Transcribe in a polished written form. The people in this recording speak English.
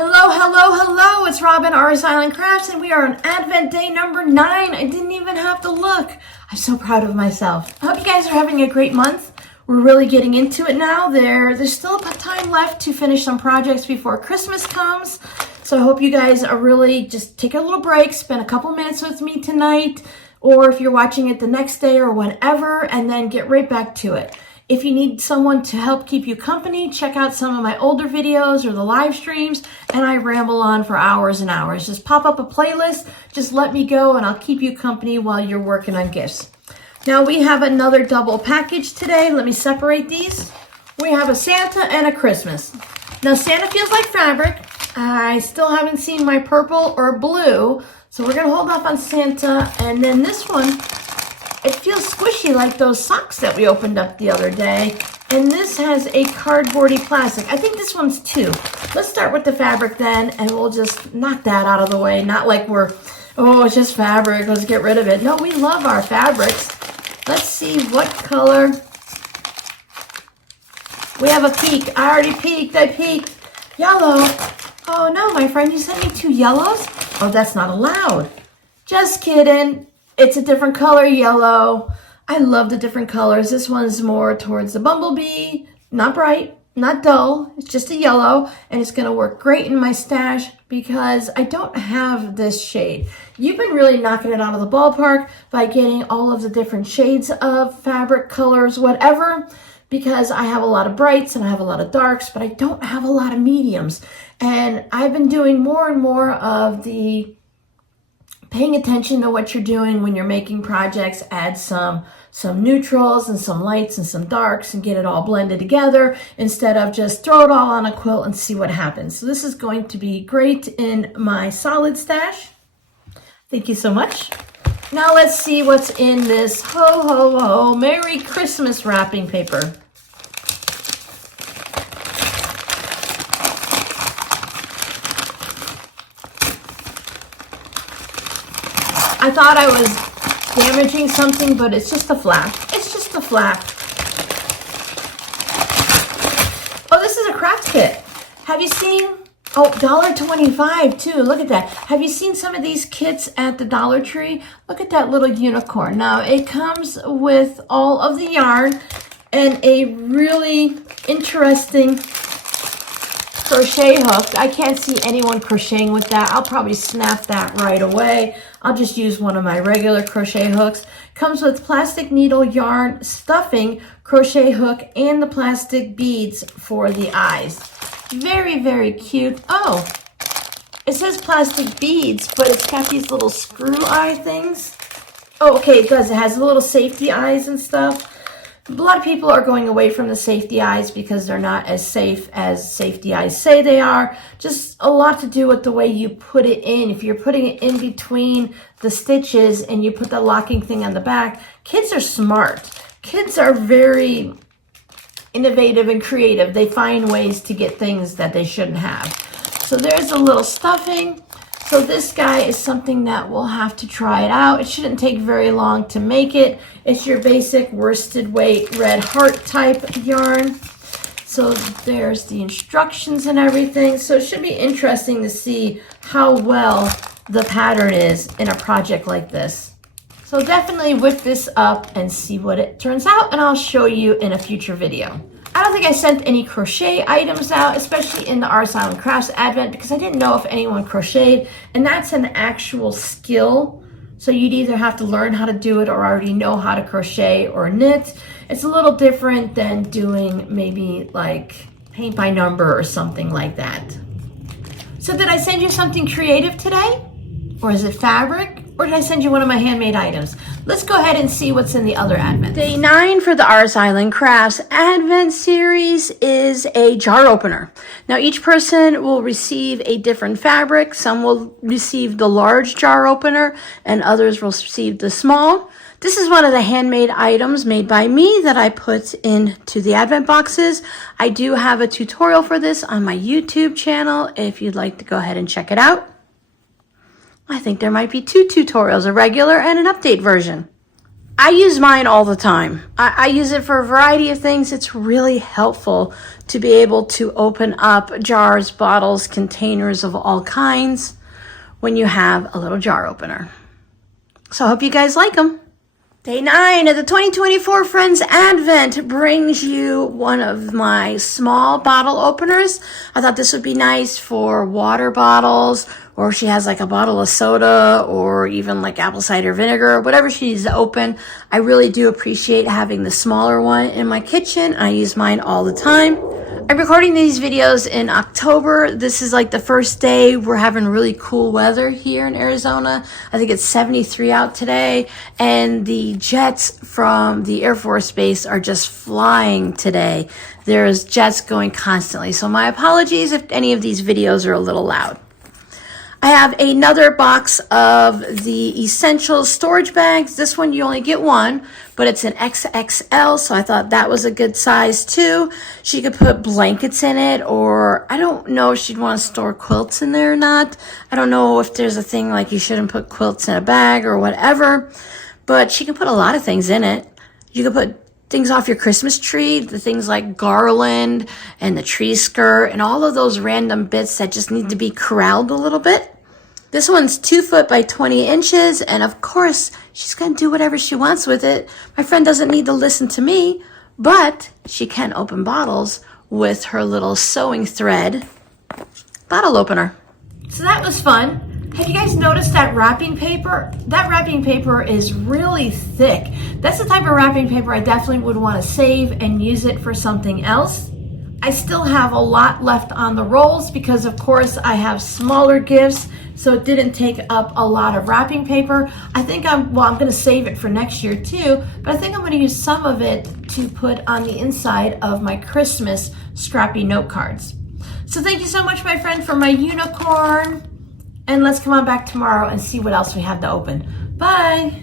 Hello, hello, hello. It's Robin, RS Island Crafts, and we are on Advent Day number 9. I didn't even have to look. I'm so proud of myself. I hope you guys are having a great month. We're really getting into it now. There's still time left to finish some projects before Christmas comes. So I hope you guys are really just take a little break, spend a couple minutes with me tonight, or if you're watching it the next day or whenever, and then get right back to it. If you need someone to help keep you company, check out some of my older videos or the live streams, and I ramble on for hours and hours. Just pop up a playlist, just let me go, and I'll keep you company while you're working on gifts. Now we have another double package today. Let me separate these. We have a Santa and a Christmas. Now Santa feels like fabric. I still haven't seen my purple or blue, so we're gonna hold off on Santa. And then this one, it feels squishy like those socks that we opened up the other day. And this has a cardboardy plastic. I think this one's 2. Let's start with the fabric then, and we'll just knock that out of the way. Not like it's just fabric, let's get rid of it. No, we love our fabrics. Let's see what color. We have a peek. I already peeked, I peeked. Yellow. Oh no, my friend, you sent me 2 yellows? Oh, that's not allowed. Just kidding. It's a different color, yellow. I love the different colors. This one's more towards the bumblebee. Not bright, not dull. It's just a yellow, and it's gonna work great in my stash because I don't have this shade. You've been really knocking it out of the ballpark by getting all of the different shades of fabric, colors, whatever, because I have a lot of brights and I have a lot of darks, but I don't have a lot of mediums. And I've been doing more and more of the paying attention to what you're doing when you're making projects, add some neutrals and some lights and some darks and get it all blended together instead of just throw it all on a quilt and see what happens. So this is going to be great in my solid stash. Thank you so much. Now let's see what's in this ho ho ho Merry Christmas wrapping paper. I thought I was damaging something, but it's just a flap. It's just a flap. Oh, this is a craft kit. Have you seen? Oh, $1.25 too. Look at that. Have you seen some of these kits at the Dollar Tree? Look at that little unicorn. Now, it comes with all of the yarn and a really interesting crochet hook. I can't see anyone crocheting with that. I'll probably snap that right away. I'll just use one of my regular crochet hooks. Comes with plastic needle yarn stuffing, crochet hook, and the plastic beads for the eyes. Very, very cute. Oh, it says plastic beads, but it's got these little screw eye things. Oh, okay, it does. It has little safety eyes and stuff. A lot of people are going away from the safety eyes because they're not as safe as safety eyes say they are. Just a lot to do with the way you put it in. If you're putting it in between the stitches and you put the locking thing on the back, kids are smart. Kids are very innovative and creative. They find ways to get things that they shouldn't have. So there's a little stuffing. So this guy is something that we'll have to try it out. It shouldn't take very long to make it. It's your basic worsted weight red heart type yarn. So there's the instructions and everything. So it should be interesting to see how well the pattern is in a project like this. So definitely whip this up and see what it turns out, and I'll show you in a future video. I don't think I sent any crochet items out, especially in the RS Island Crafts Advent, because I didn't know if anyone crocheted, and that's an actual skill. So you'd either have to learn how to do it or already know how to crochet or knit. It's a little different than doing maybe like paint by number or something like that. So did I send you something creative today? Or is it fabric? Or did I send you one of my handmade items? Let's go ahead and see what's in the other Advent. Day 9 for the RS Island Crafts Advent series is a jar opener. Now each person will receive a different fabric. Some will receive the large jar opener and others will receive the small. This is one of the handmade items made by me that I put into the Advent boxes. I do have a tutorial for this on my YouTube channel if you'd like to go ahead and check it out. I think there might be 2 tutorials, a regular and an update version. I use mine all the time. I use it for a variety of things. It's really helpful to be able to open up jars, bottles, containers of all kinds when you have a little jar opener. So I hope you guys like them. Day 9 of the 2024 Friends Advent brings you one of my small bottle openers. I thought this would be nice for water bottles, or if she has like a bottle of soda, or even like apple cider vinegar, whatever she needs to open. I really do appreciate having the smaller one in my kitchen. I use mine all the time. I'm recording these videos in October. This is like the first day we're having really cool weather here in Arizona. I think it's 73 out today, and the jets from the Air Force Base are just flying today. There's jets going constantly, so my apologies if any of these videos are a little loud. I have another box of the Essentials storage bags. This one you only get one, but it's an XXL, so I thought that was a good size too. She could put blankets in it, or I don't know if she'd want to store quilts in there or not. I don't know if there's a thing like you shouldn't put quilts in a bag or whatever, but she can put a lot of things in it. You could put things off your Christmas tree, the things like garland and the tree skirt and all of those random bits that just need to be corralled a little bit. This one's 2 foot by 20 inches, and of course, she's going to do whatever she wants with it. My friend doesn't need to listen to me, but she can open bottles with her little sewing thread bottle opener. So that was fun. Have you guys noticed that wrapping paper? That wrapping paper is really thick. That's the type of wrapping paper I definitely would want to save and use it for something else. I still have a lot left on the rolls because of course I have smaller gifts, so it didn't take up a lot of wrapping paper. I think I'm going to save it for next year too, but I think I'm going to use some of it to put on the inside of my Christmas scrappy note cards. So thank you so much, my friend, for my unicorn. And let's come on back tomorrow and see what else we have to open. Bye.